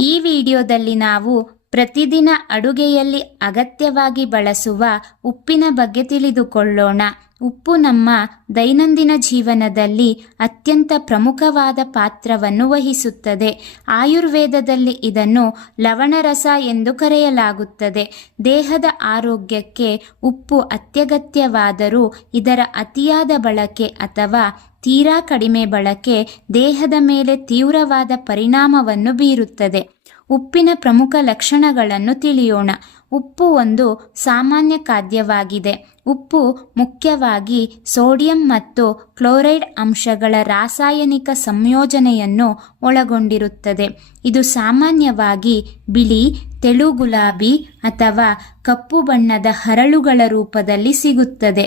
ಈ ವಿಡಿಯೋದಲ್ಲಿ ನಾವು ಪ್ರತಿದಿನ ಅಡುಗೆಯಲ್ಲಿ ಅಗತ್ಯವಾಗಿ ಬಳಸುವ ಉಪ್ಪಿನ ಬಗ್ಗೆ ತಿಳಿದುಕೊಳ್ಳೋಣ. ಉಪ್ಪು ನಮ್ಮ ದೈನಂದಿನ ಜೀವನದಲ್ಲಿ ಅತ್ಯಂತ ಪ್ರಮುಖವಾದ ಪಾತ್ರವನ್ನು ವಹಿಸುತ್ತದೆ. ಆಯುರ್ವೇದದಲ್ಲಿ ಇದನ್ನು ಲವಣರಸ ಎಂದು ಕರೆಯಲಾಗುತ್ತದೆ. ದೇಹದ ಆರೋಗ್ಯಕ್ಕೆ ಉಪ್ಪು ಅತ್ಯಗತ್ಯವಾದರೂ ಇದರ ಅತಿಯಾದ ಬಳಕೆ ಅಥವಾ ತೀರಾ ಕಡಿಮೆ ಬಳಕೆ ದೇಹದ ಮೇಲೆ ತೀವ್ರವಾದ ಪರಿಣಾಮವನ್ನು ಬೀರುತ್ತದೆ. ಉಪ್ಪಿನ ಪ್ರಮುಖ ಲಕ್ಷಣಗಳನ್ನು ತಿಳಿಯೋಣ. ಉಪ್ಪು ಒಂದು ಸಾಮಾನ್ಯ ಖಾದ್ಯವಾಗಿದೆ. ಉಪ್ಪು ಮುಖ್ಯವಾಗಿ ಸೋಡಿಯಂ ಮತ್ತು ಕ್ಲೋರೈಡ್ ಅಂಶಗಳ ರಾಸಾಯನಿಕ ಸಂಯೋಜನೆಯನ್ನು ಒಳಗೊಂಡಿರುತ್ತದೆ. ಇದು ಸಾಮಾನ್ಯವಾಗಿ ಬಿಳಿ, ತೆಳು ಗುಲಾಬಿ ಅಥವಾ ಕಪ್ಪು ಬಣ್ಣದ ಹರಳುಗಳ ರೂಪದಲ್ಲಿ ಸಿಗುತ್ತದೆ.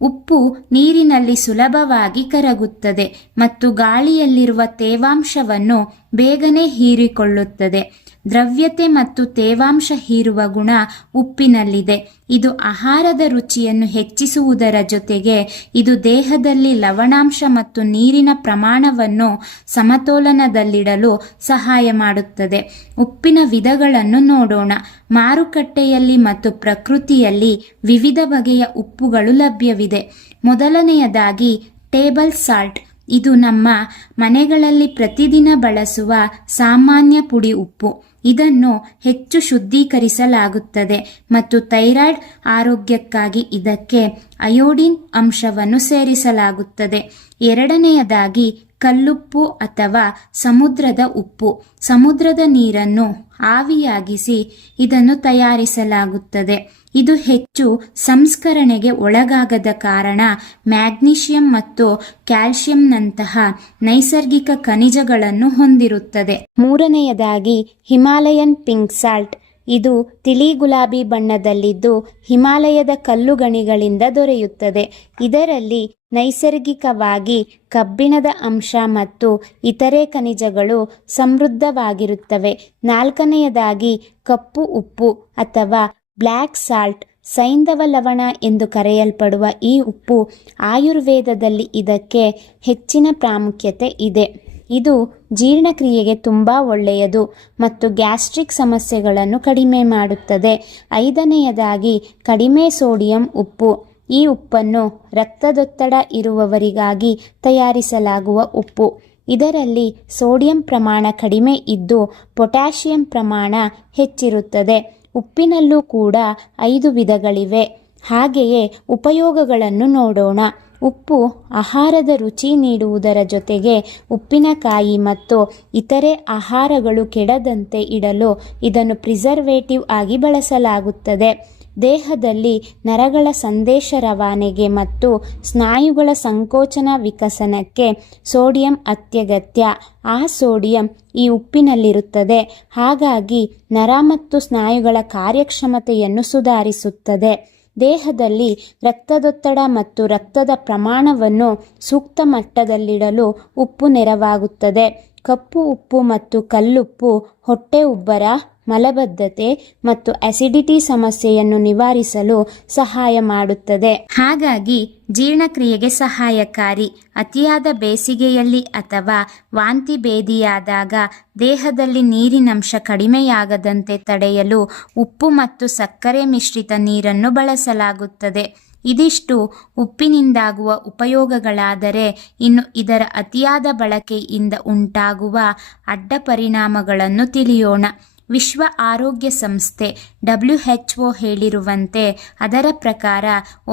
ಉಪ್ಪು ನೀರಿನಲ್ಲಿ ಸುಲಭವಾಗಿ ಕರಗುತ್ತದೆ ಮತ್ತು ಗಾಳಿಯಲ್ಲಿರುವ ತೇವಾಂಶವನ್ನು ಬೇಗನೆ ಹೀರಿಕೊಳ್ಳುತ್ತದೆ. ದ್ರವ್ಯತೆ ಮತ್ತು ತೇವಾಂಶ ಹೀರುವ ಗುಣ ಉಪ್ಪಿನಲ್ಲಿದೆ. ಇದು ಆಹಾರದ ರುಚಿಯನ್ನು ಹೆಚ್ಚಿಸುವುದರ ಜೊತೆಗೆ ಇದು ದೇಹದಲ್ಲಿ ಲವಣಾಂಶ ಮತ್ತು ನೀರಿನ ಪ್ರಮಾಣವನ್ನು ಸಮತೋಲನದಲ್ಲಿಡಲು ಸಹಾಯ ಮಾಡುತ್ತದೆ. ಉಪ್ಪಿನ ವಿಧಗಳನ್ನು ನೋಡೋಣ. ಮಾರುಕಟ್ಟೆಯಲ್ಲಿ ಮತ್ತು ಪ್ರಕೃತಿಯಲ್ಲಿ ವಿವಿಧ ಬಗೆಯ ಉಪ್ಪುಗಳು ಲಭ್ಯವಿದೆ. ಮೊದಲನೆಯದಾಗಿ ಟೇಬಲ್ ಸಾಲ್ಟ್. ಇದು ನಮ್ಮ ಮನೆಗಳಲ್ಲಿ ಪ್ರತಿದಿನ ಬಳಸುವ ಸಾಮಾನ್ಯ ಪುಡಿ ಉಪ್ಪು. ಇದನ್ನು ಹೆಚ್ಚು ಶುದ್ಧೀಕರಿಸಲಾಗುತ್ತದೆ ಮತ್ತು ಥೈರಾಯ್ಡ್ ಆರೋಗ್ಯಕ್ಕಾಗಿ ಇದಕ್ಕೆ ಅಯೋಡಿನ್ ಅಂಶವನ್ನು ಸೇರಿಸಲಾಗುತ್ತದೆ. ಎರಡನೆಯದಾಗಿ ಕಲ್ಲುಪ್ಪು ಅಥವಾ ಸಮುದ್ರದ ಉಪ್ಪು. ಸಮುದ್ರದ ನೀರನ್ನು ಆವಿಯಾಗಿಸಿ ಇದನ್ನು ತಯಾರಿಸಲಾಗುತ್ತದೆ. ಇದು ಹೆಚ್ಚು ಸಂಸ್ಕರಣೆಗೆ ಒಳಗಾಗದ ಕಾರಣ ಮ್ಯಾಗ್ನೀಷಿಯಂ ಮತ್ತು ಕ್ಯಾಲ್ಸಿಯಂನಂತಹ ನೈಸರ್ಗಿಕ ಖನಿಜಗಳನ್ನು ಹೊಂದಿರುತ್ತದೆ. ಮೂರನೆಯದಾಗಿ ಹಿಮಾಲಯನ್ ಪಿಂಕ್ ಸಾಲ್ಟ್. ಇದು ತಿಳಿ ಗುಲಾಬಿ ಬಣ್ಣದಲ್ಲಿದ್ದು ಹಿಮಾಲಯದ ಕಲ್ಲುಗಣಿಗಳಿಂದ ದೊರೆಯುತ್ತದೆ. ಇದರಲ್ಲಿ ನೈಸರ್ಗಿಕವಾಗಿ ಕಬ್ಬಿಣದ ಅಂಶ ಮತ್ತು ಇತರೆ ಖನಿಜಗಳು ಸಮೃದ್ಧವಾಗಿರುತ್ತವೆ. ನಾಲ್ಕನೆಯದಾಗಿ ಕಪ್ಪು ಉಪ್ಪು ಅಥವಾ ಬ್ಲ್ಯಾಕ್ ಸಾಲ್ಟ್. ಸೈಂಧವ ಲವಣ ಎಂದು ಕರೆಯಲ್ಪಡುವ ಈ ಉಪ್ಪು ಆಯುರ್ವೇದದಲ್ಲಿ ಇದಕ್ಕೆ ಹೆಚ್ಚಿನ ಪ್ರಾಮುಖ್ಯತೆ ಇದೆ. ಇದು ಜೀರ್ಣಕ್ರಿಯೆಗೆ ತುಂಬ ಒಳ್ಳೆಯದು ಮತ್ತು ಗ್ಯಾಸ್ಟ್ರಿಕ್ ಸಮಸ್ಯೆಗಳನ್ನು ಕಡಿಮೆ ಮಾಡುತ್ತದೆ. ಐದನೆಯದಾಗಿ ಕಡಿಮೆ ಸೋಡಿಯಂ ಉಪ್ಪು. ಈ ಉಪ್ಪನ್ನು ರಕ್ತದೊತ್ತಡ ಇರುವವರಿಗಾಗಿ ತಯಾರಿಸಲಾಗುವ ಉಪ್ಪು. ಇದರಲ್ಲಿ ಸೋಡಿಯಂ ಪ್ರಮಾಣ ಕಡಿಮೆ ಇದ್ದು ಪೊಟ್ಯಾಷಿಯಂ ಪ್ರಮಾಣ ಹೆಚ್ಚಿರುತ್ತದೆ. ಉಪ್ಪಿನಲ್ಲೂ ಕೂಡ 5 ವಿಧಗಳಿವೆ. ಹಾಗೆಯೇ ಉಪಯೋಗಗಳನ್ನು ನೋಡೋಣ. ಉಪ್ಪು ಆಹಾರದ ರುಚಿ ನೀಡುವುದರ ಜೊತೆಗೆ ಉಪ್ಪಿನಕಾಯಿ ಮತ್ತು ಇತರೆ ಆಹಾರಗಳು ಕೆಡದಂತೆ ಇಡಲು ಇದನ್ನು ಪ್ರಿಸರ್ವೇಟಿವ್ ಆಗಿ ಬಳಸಲಾಗುತ್ತದೆ. ದೇಹದಲ್ಲಿ ನರಗಳ ಸಂದೇಶ ರವಾನೆಗೆ ಮತ್ತು ಸ್ನಾಯುಗಳ ಸಂಕೋಚನ ವಿಕಸನಕ್ಕೆ ಸೋಡಿಯಂ ಅತ್ಯಗತ್ಯ. ಆ ಸೋಡಿಯಂ ಈ ಉಪ್ಪಿನಲ್ಲಿರುತ್ತದೆ. ಹಾಗಾಗಿ ನರ ಮತ್ತು ಸ್ನಾಯುಗಳ ಕಾರ್ಯಕ್ಷಮತೆಯನ್ನು ಸುಧಾರಿಸುತ್ತದೆ. ದೇಹದಲ್ಲಿ ರಕ್ತದೊತ್ತಡ ಮತ್ತು ರಕ್ತದ ಪ್ರಮಾಣವನ್ನು ಸೂಕ್ತ ಮಟ್ಟದಲ್ಲಿಡಲು ಉಪ್ಪು ನೆರವಾಗುತ್ತದೆ. ಕಪ್ಪು ಉಪ್ಪು ಮತ್ತು ಕಲ್ಲುಪ್ಪು ಹೊಟ್ಟೆ ಉಬ್ಬರ, ಮಲಬದ್ಧತೆ ಮತ್ತು ಅಸಿಡಿಟಿ ಸಮಸ್ಯೆಯನ್ನು ನಿವಾರಿಸಲು ಸಹಾಯ ಮಾಡುತ್ತದೆ. ಹಾಗಾಗಿ ಜೀರ್ಣಕ್ರಿಯೆಗೆ ಸಹಾಯಕಾರಿ. ಅತಿಯಾದ ಬೇಸಿಗೆಯಲ್ಲಿ ಅಥವಾ ವಾಂತಿ ಭೇದಿಯಾದಾಗ ದೇಹದಲ್ಲಿ ನೀರಿನಂಶ ಕಡಿಮೆಯಾಗದಂತೆ ತಡೆಯಲು ಉಪ್ಪು ಮತ್ತು ಸಕ್ಕರೆ ಮಿಶ್ರಿತ ನೀರನ್ನು ಬಳಸಲಾಗುತ್ತದೆ. ಇದಿಷ್ಟು ಉಪ್ಪಿನಿಂದಾಗುವ ಉಪಯೋಗಗಳಾದರೆ, ಇನ್ನು ಇದರ ಅತಿಯಾದ ಬಳಕೆಯಿಂದ ಉಂಟಾಗುವ ಅಡ್ಡ ಪರಿಣಾಮಗಳನ್ನು ತಿಳಿಯೋಣ. ವಿಶ್ವ ಆರೋಗ್ಯ ಸಂಸ್ಥೆ WHO ಹೇಳಿರುವಂತೆ ಅದರ ಪ್ರಕಾರ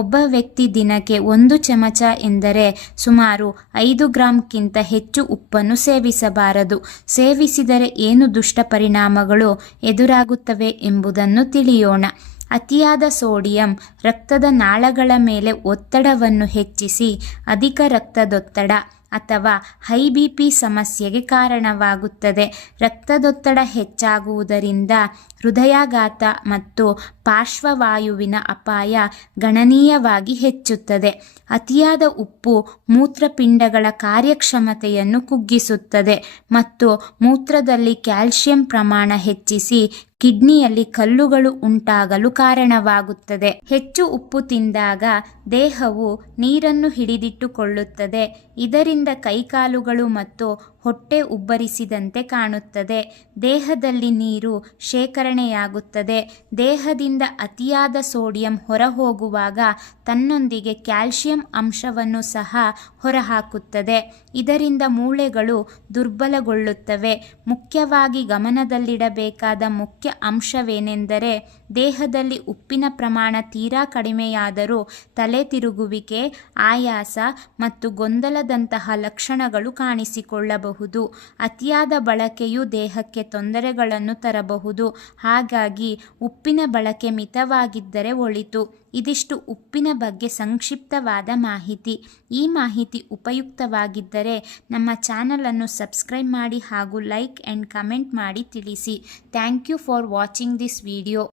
ಒಬ್ಬ ವ್ಯಕ್ತಿ ದಿನಕ್ಕೆ 1 ಚಮಚ ಎಂದರೆ ಸುಮಾರು 5 ಗ್ರಾಂಕ್ಕಿಂತ ಹೆಚ್ಚು ಉಪ್ಪನ್ನು ಸೇವಿಸಬಾರದು. ಸೇವಿಸಿದರೆ ಏನು ದುಷ್ಟ ಪರಿಣಾಮಗಳು ಎದುರಾಗುತ್ತವೆ ಎಂಬುದನ್ನು ತಿಳಿಯೋಣ. ಅತಿಯಾದ ಸೋಡಿಯಂ ರಕ್ತದ ನಾಳಗಳ ಮೇಲೆ ಒತ್ತಡವನ್ನು ಹೆಚ್ಚಿಸಿ ಅಧಿಕ ರಕ್ತದೊತ್ತಡ ಅಥವಾ ಹೈ BP ಸಮಸ್ಯೆಗೆ ಕಾರಣವಾಗುತ್ತದೆ. ರಕ್ತದೊತ್ತಡ ಹೆಚ್ಚಾಗುವುದರಿಂದ ಹೃದಯಾಘಾತ ಮತ್ತು ಪಾರ್ಶ್ವವಾಯುವಿನ ಅಪಾಯ ಗಣನೀಯವಾಗಿ ಹೆಚ್ಚುತ್ತದೆ. ಅತಿಯಾದ ಉಪ್ಪು ಮೂತ್ರಪಿಂಡಗಳ ಕಾರ್ಯಕ್ಷಮತೆಯನ್ನು ಕುಗ್ಗಿಸುತ್ತದೆ ಮತ್ತು ಮೂತ್ರದಲ್ಲಿ ಕ್ಯಾಲ್ಸಿಯಂ ಪ್ರಮಾಣ ಹೆಚ್ಚಿಸಿ ಕಿಡ್ನಿಯಲ್ಲಿ ಕಲ್ಲುಗಳು ಉಂಟಾಗಲು ಕಾರಣವಾಗುತ್ತದೆ. ಹೆಚ್ಚು ಉಪ್ಪು ತಿಂದಾಗ ದೇಹವು ನೀರನ್ನು ಹಿಡಿದಿಟ್ಟುಕೊಳ್ಳುತ್ತದೆ. ಇದರಿಂದ ಕೈಕಾಲುಗಳು ಮತ್ತು ಹೊಟ್ಟೆ ಉಬ್ಬರಿಸಿದಂತೆ ಕಾಣುತ್ತದೆ. ದೇಹದಲ್ಲಿ ನೀರು ಶೇಖರಣೆಯಾಗುತ್ತದೆ. ದೇಹದಿಂದ ಅತಿಯಾದ ಸೋಡಿಯಂ ಹೊರಹೋಗುವಾಗ ತನ್ನೊಂದಿಗೆ ಕ್ಯಾಲ್ಸಿಯಂ ಅಂಶವನ್ನು ಸಹ ಹೊರಹಾಕುತ್ತದೆ. ಇದರಿಂದ ಮೂಳೆಗಳು ದುರ್ಬಲಗೊಳ್ಳುತ್ತವೆ. ಮುಖ್ಯವಾಗಿ ಗಮನದಲ್ಲಿಡಬೇಕಾದ ಮುಖ್ಯ ಅಂಶವೇನೆಂದರೆ ದೇಹದಲ್ಲಿ ಉಪ್ಪಿನ ಪ್ರಮಾಣ ತೀರಾ ಕಡಿಮೆಯಾದರೂ ತಲೆ ತಿರುಗುವಿಕೆ, ಆಯಾಸ ಮತ್ತು ಗೊಂದಲದಂತಹ ಲಕ್ಷಣಗಳು ಕಾಣಿಸಿಕೊಳ್ಳಬಹುದು. ಅತಿಯಾದ ಬಳಕೆಯು ದೇಹಕ್ಕೆ ತೊಂದರೆಗಳನ್ನು ತರಬಹುದು. ಹಾಗಾಗಿ ಉಪ್ಪಿನ ಬಳಕೆ ಮಿತವಾಗಿದ್ದರೆ ಒಳಿತು. ಇದಿಷ್ಟು ಉಪ್ಪಿನ ಬಗ್ಗೆ ಸಂಕ್ಷಿಪ್ತವಾದ ಮಾಹಿತಿ. ಈ ಮಾಹಿತಿ ಉಪಯುಕ್ತವಾಗಿದ್ದರೆ ನಮ್ಮ ಚಾನಲನ್ನು ಸಬ್ಸ್ಕ್ರೈಬ್ ಮಾಡಿ ಹಾಗೂ ಲೈಕ್ ಆ್ಯಂಡ್ ಕಮೆಂಟ್ ಮಾಡಿ ತಿಳಿಸಿ. Thank you for watching this video.